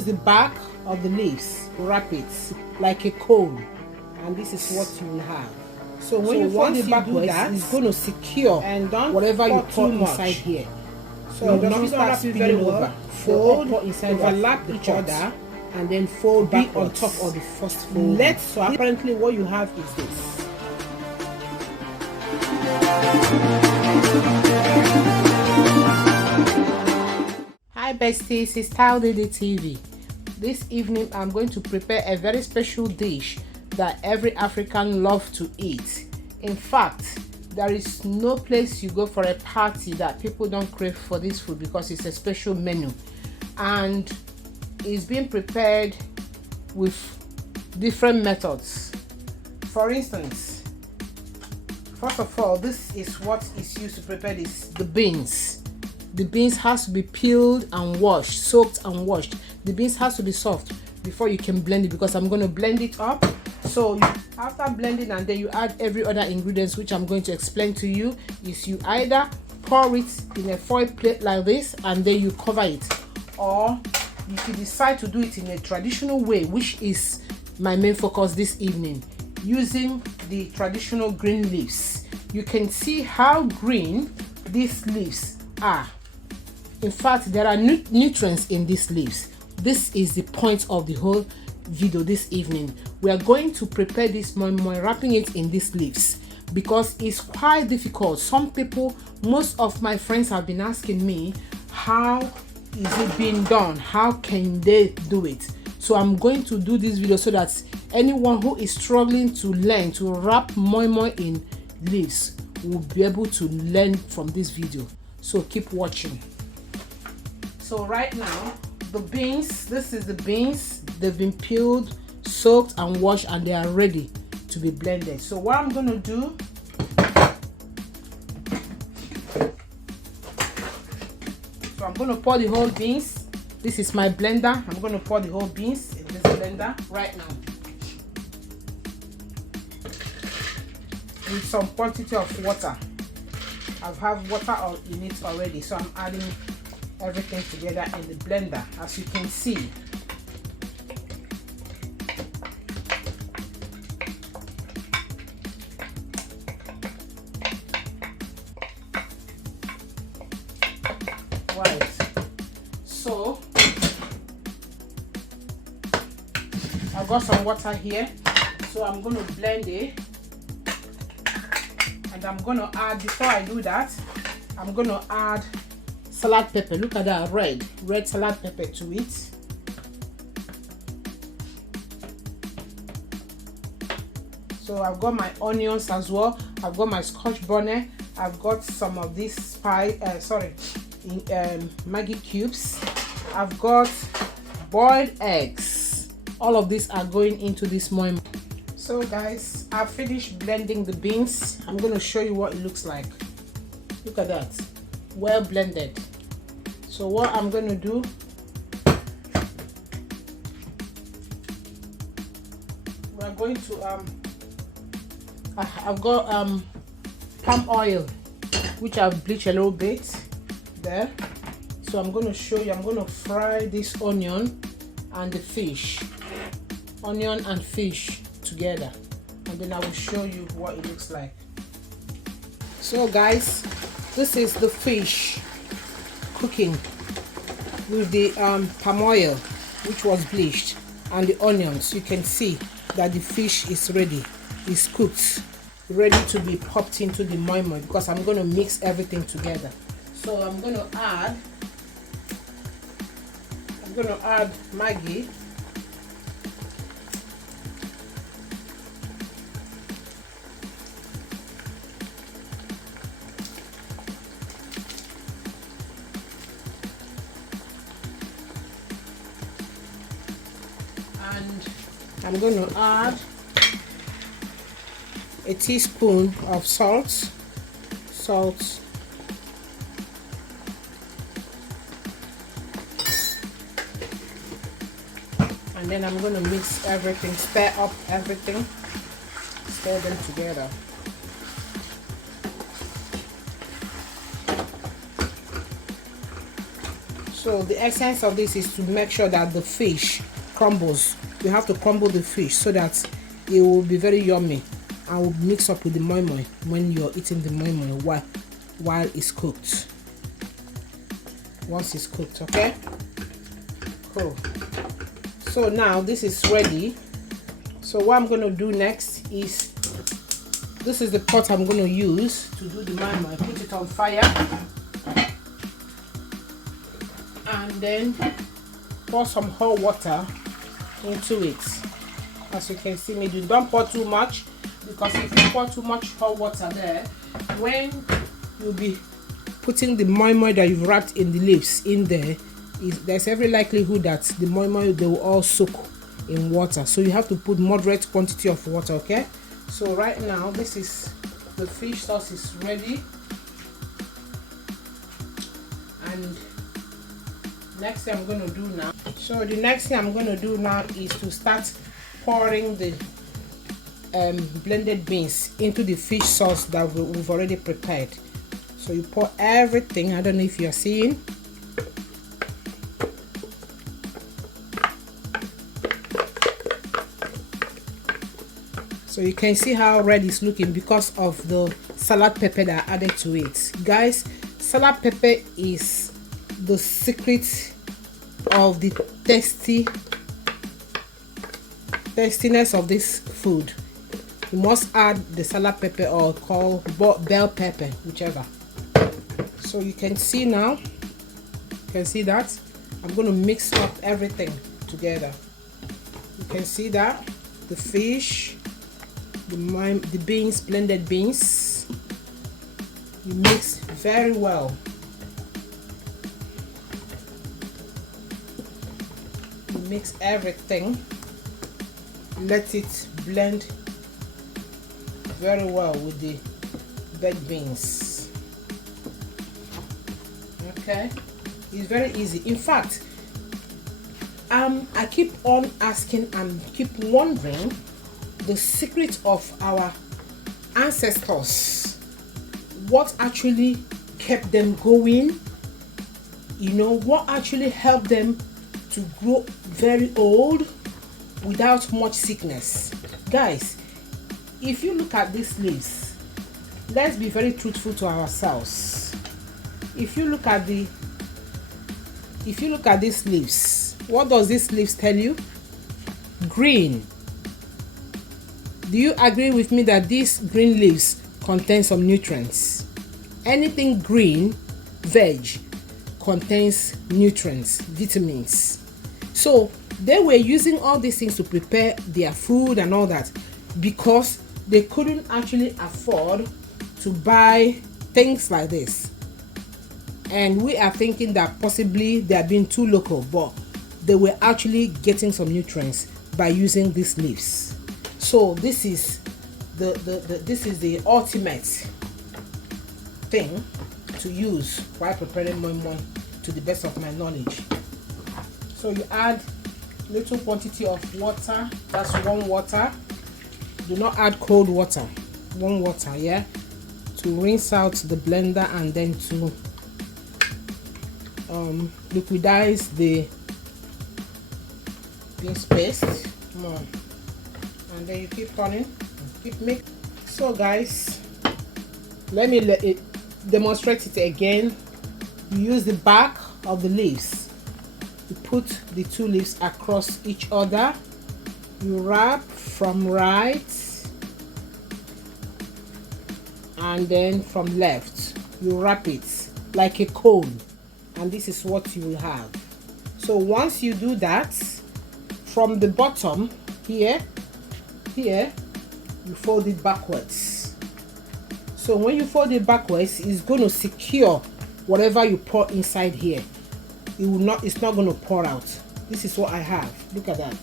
use the back of the leaves, wrap it like a cone, and this is what you will have. So when you fold it backwards, it's going to secure and whatever you pour inside here. So it doesn't start spilling over. Fold, overlap each other, and then fold back on top of the first fold. So apparently what you have is this. Hi besties, it's Style Daily TV. This evening I'm going to prepare a very special dish that every African loves to eat. In fact, there is no place you go for a party that people don't crave for this food because it's a special menu, and it's being prepared with different methods. For instance, first of all, this is what is used to prepare this: the beans. The beans has to be peeled and washed, soaked and washed. The beans has to be soft before you can blend it, because I'm going to blend it up. So after blending, and then you add every other ingredients which I'm going to explain to you, is you either pour it in a foil plate like this and then you cover it, or if you decide to do it in a traditional way, which is my main focus this evening, using the traditional green leaves. You can see how green these leaves are. In fact, there are nutrients in these leaves. This is the point of the whole video this evening. We are going to prepare this moi moi, wrapping it in these leaves, because it's quite difficult. Some people, most of my friends have been asking me, how is it being done? How can they do it? So I'm going to do this video so that anyone who is struggling to learn to wrap moi moi in leaves will be able to learn from this video. So keep watching. So right now, the beans, this is the beans. They've been peeled, soaked and washed, and they are ready to be blended. So what I'm going to do, so I'm going to pour the whole beans. This is my blender. I'm going to pour the whole beans in this blender right now with some quantity of water. I have water in it already, so I'm adding everything together in the blender, as you can see. Right, so I've got some water here, so I'm going to blend it, and I'm going to add, before I do that, I'm going to add salad pepper. Look at that red salad pepper to it. So I've got my onions as well. I've got my scotch bonnet. I've got some of this Maggi cubes. I've got boiled eggs. All of these are going into this moi moi. So guys, I've finished blending the beans. I'm going to show you what it looks like. Look at that, well blended. So what I'm going to do, we're going to I've got palm oil, which I've bleached a little bit there. So I'm going to show you, I'm going to fry this onion and the fish, onion and fish together, and then I will show you what it looks like. So guys, this is the fish cooking with the palm oil, which was bleached, and the onions. You can see that the fish is ready, it's cooked, ready to be popped into the moi moi, because I'm going to mix everything together. So I'm going to add Maggi, and I'm going to add a teaspoon of salt, and then I'm going to mix everything, stir up everything, stir them together. So the essence of this is to make sure that the fish crumbles. You have to crumble the fish so that it will be very yummy and will mix up with the moi moi when you're eating the moi moi while it's cooked. Once it's cooked, okay? Cool. So now this is ready. So what I'm going to do next is, this is the pot I'm going to use to do the moi moi. Put it on fire and then pour some hot water into it. As you can see me do, don't pour too much, because if you pour too much hot water there, when you'll be putting the moi moi that you've wrapped in the leaves in there, there's every likelihood that the moi moi, they will all soak in water. So you have to put moderate quantity of water, okay? So right now, this is the fish sauce is ready, and next thing I'm going to do now, so the next thing I'm going to do now is to start pouring the blended beans into the fish sauce that we've already prepared. So you pour everything. I don't know if you're seeing. So you can see how red it's looking because of the salad pepper that I added to it. Guys, salad pepper is the secret of the tastiness of this food. You must add the salad pepper or call bell pepper, whichever. So you can see now, you can see that I'm going to mix up everything together. You can see that the fish, the beans, blended beans, you mix very well. You mix everything, let it blend very well with the baked beans. Okay, it's very easy. In fact, I keep on asking and keep wondering the secret of our ancestors, what actually kept them going, you know, what actually helped them to grow very old without much sickness. Guys, if you look at these leaves, let's be very truthful to ourselves. If you look at these leaves, what does these leaves tell you? Green. Do you agree with me that these green leaves contain some nutrients? Anything green, veg, contains nutrients, vitamins. So they were using all these things to prepare their food and all that because they couldn't actually afford to buy things like this. And we are thinking that possibly they are being too local, but they were actually getting some nutrients by using these leaves. So this is the ultimate thing to use while preparing moi moi, to the best of my knowledge. So you add little quantity of water, that's warm water. Do not add cold water, warm water, yeah, to rinse out the blender and then to liquidize the beans paste. Come on. And then you keep turning, keep mixing. So guys, let me demonstrate it again. You use the back of the leaves, you put the two leaves across each other, you wrap from right and then from left, you wrap it like a cone, and this is what you will have. So once you do that, from the bottom here, you fold it backwards. So when you fold it backwards, it's going to secure whatever you pour inside here. It's not going to pour out. This is what I have. Look at that.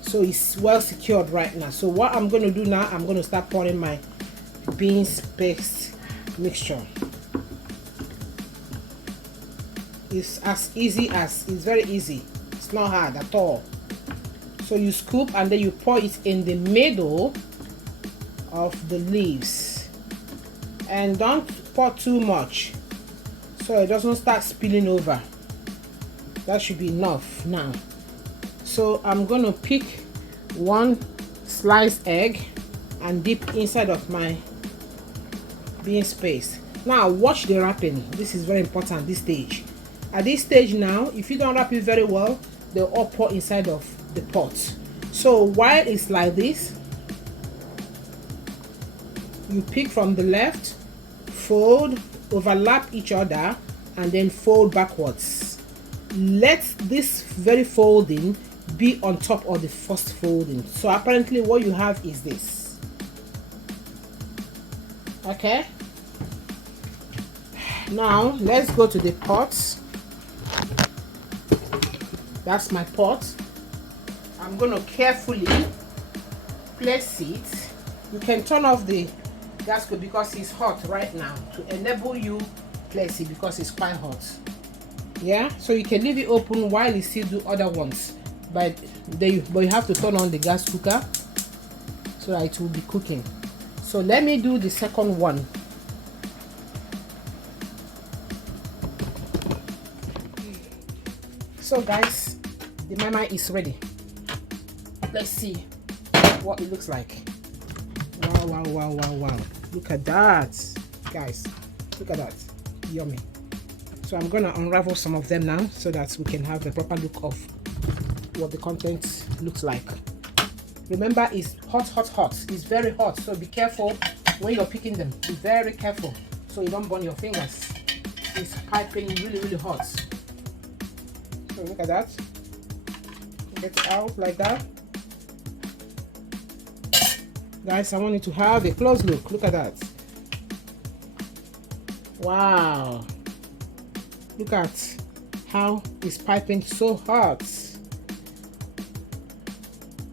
So it's well secured right now. So what I'm going to do now, I'm going to start pouring my beans paste mixture. It's as easy as, it's very easy. It's not hard at all. So you scoop and then you pour it in the middle of the leaves, and don't pour too much so it doesn't start spilling over. That should be enough now. So I'm going to pick one sliced egg and dip inside of my beans paste. Now watch the wrapping. This is very important, this stage. At this stage now, if you don't wrap it very well, they'll all pour inside of the pot. So while it's like this, you pick from the left, fold, overlap each other, and then fold backwards. Let this very folding be on top of the first folding. So apparently what you have is this. Okay, now let's go to the pot. That's my pot. I'm going to carefully place it. You can turn off the gas cook because it's hot right now to enable you place it because it's quite hot. Yeah, so you can leave it open while you still do other ones, but you have to turn on the gas cooker so that it will be cooking. So let me do the second one. So guys, the Moi Moi is ready. Let's see what it looks like. Wow, wow, wow, wow, wow. Look at that, guys. Look at that. Yummy. So I'm gonna unravel some of them now so that we can have the proper look of what the content looks like. Remember, it's hot, hot, hot. It's very hot, so be careful when you're picking them. Be very careful so you don't burn your fingers. It's piping really, really hot. So look at that. Get it out like that. Guys, I want you to have a close look. Look at that. Wow. Look at how it's piping so hot.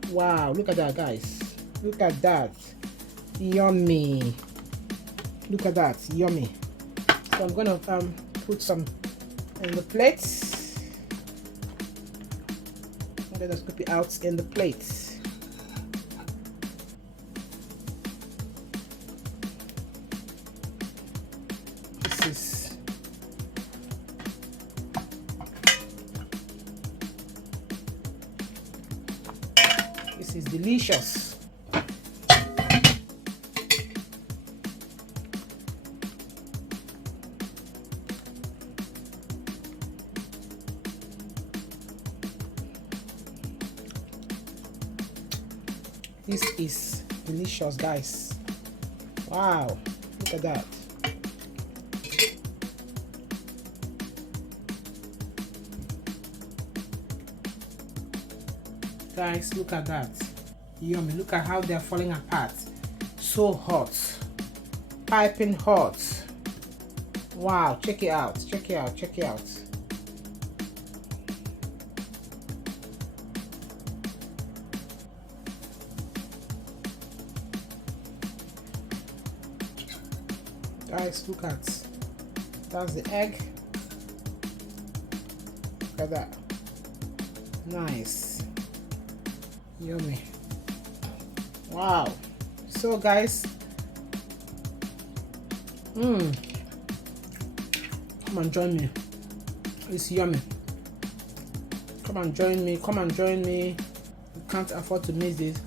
Wow, look at that, guys. Look at that. Yummy. Look at that. Yummy. So I'm gonna put some in the plate. I'm gonna scoop it out in the plate. This is delicious. This is delicious, guys. Wow, look at that. Guys, look at that. Yummy. Look at how they're falling apart. So hot. Piping hot. Wow, check it out. Check it out. Check it out. Guys, look at that's the egg. Look at that. Nice. Yummy. Wow. So guys, come and join me. It's yummy. Come and join me. Come and join me. You can't afford to miss this.